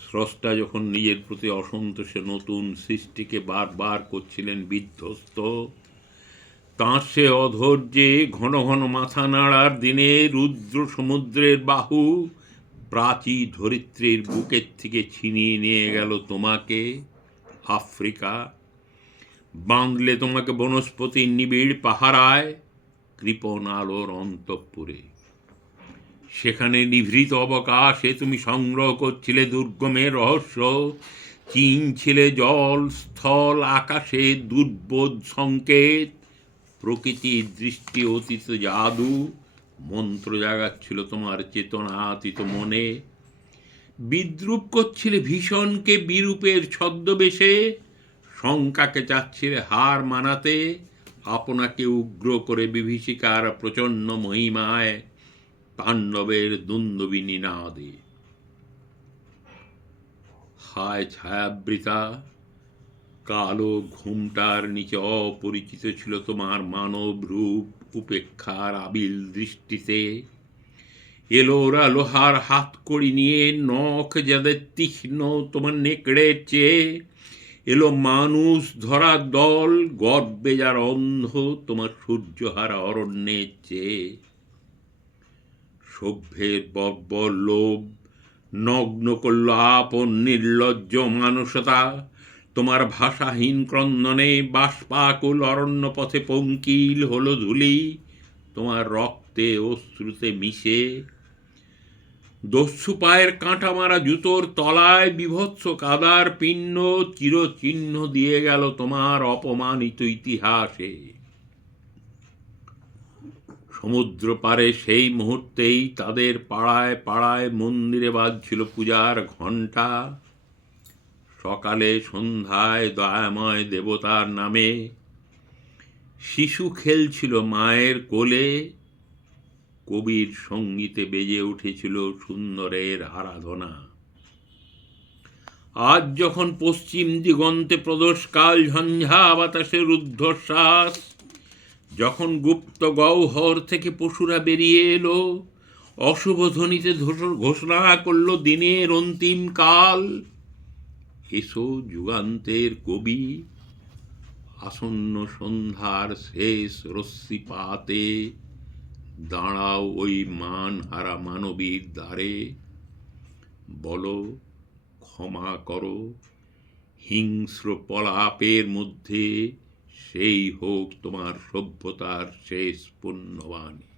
স্রষ্টা যখন নিজের প্রতি অসন্তোষে নতুন সৃষ্টিকে বারবার করছিলেন বিধ্বস্ত, তাঁর সে অধৈর্যে ঘন ঘন মাথা নাড়ার দিনে রুদ্র সমুদ্রের বাহু প্রাচী ধরিত্রীর বুকের থেকে ছিনিয়ে নিয়ে গেল তোমাকে আফ্রিকা, বাঁধলে তোমাকে বনস্পতির নিবিড় পাহারায় কৃপণ আলোর অন্তঃপুরে। সেখানে নিভৃত অবকাশে তুমি সংগ্রহ করছিলে দুর্গমের রহস্য, চিনছিলে জল স্থল আকাশে দুর্বোধ সংকেত, প্রকৃতির দৃষ্টি অতীত জাদু মন্ত্র জাগাচ্ছিল তোমার চেতনাতীত মনে। বিদ্রুপ করছিলে ভীষণকে বিরূপের ছদ্মবেশে, শঙ্কাকে চাচ্ছিলে হার মানাতে, আপনাকে উগ্র করে বিভীষিকার প্রচণ্ড মহিমায় তাণ্ডবের দুন্দুবিনী নাদে। হায় ছায়াবৃতা, কালো ঘুমটার নিচে অপরিচিত ছিল তোমার মানব রূপ উপেক্ষার আবিল দৃষ্টিতে। এলোরা লোহার হাতকড়ি নিয়ে নখ যাদের তীক্ষ্ণ তোমার নেকড়ের চেয়ে, এলো মানুষ ধরার দল গর্বে যার অন্ধ তোমার সূর্যহারা অরণ্যের চেয়ে। সভ্যের বর্বর লোভ নগ্ন করল আপন নির্লজ্জ মানসতা, তোমার ভাষাহীন ক্রন্দনে বাষ্পাকুল অরণ্য পথে পঙ্কিল হলো ধুলি তোমার রক্তে অশ্রুতে মিশে। দস্যু পায়ের কাঁটা মারা জুতোর তলায় বিভৎস কাদার পিণ্ড চিরচিহ্ন দিয়ে গেল তোমার অপমানিত ইতিহাসে। সমুদ্র পারে সেই মুহূর্তেই তাদের পাড়ায় পাড়ায় মন্দিরে বাজছিল পূজার ঘণ্টা। সকালে সন্ধ্যায় দয়াময় দেবতার নামে শিশু খেলছিল মায়ের কোলে, কবির সঙ্গীতে বেজে উঠেছিল সুন্দরের আরাধনা। আজ যখন পশ্চিম দিগন্তে প্রদোষকাল ঝঞ্ঝা বাতাসের রুদ্ধশ্বাস, যখন গুপ্ত গহ্বর থেকে পশুরা বেরিয়ে এলো, অশুভ ধ্বনিতে ঘোষণা করল দিনের অন্তিম কাল, এসো যুগান্তের কবি, আসন্ন সন্ধ্যার শেষ রশ্মিপাতে দাঁড়াও ওই মান হারা মানবীর দ্বারে। বলো ক্ষমা করো, হিংস্র পলাপের মধ্যে সেই হোক তোমার সভ্যতার শেষ পুণ্যবাণী।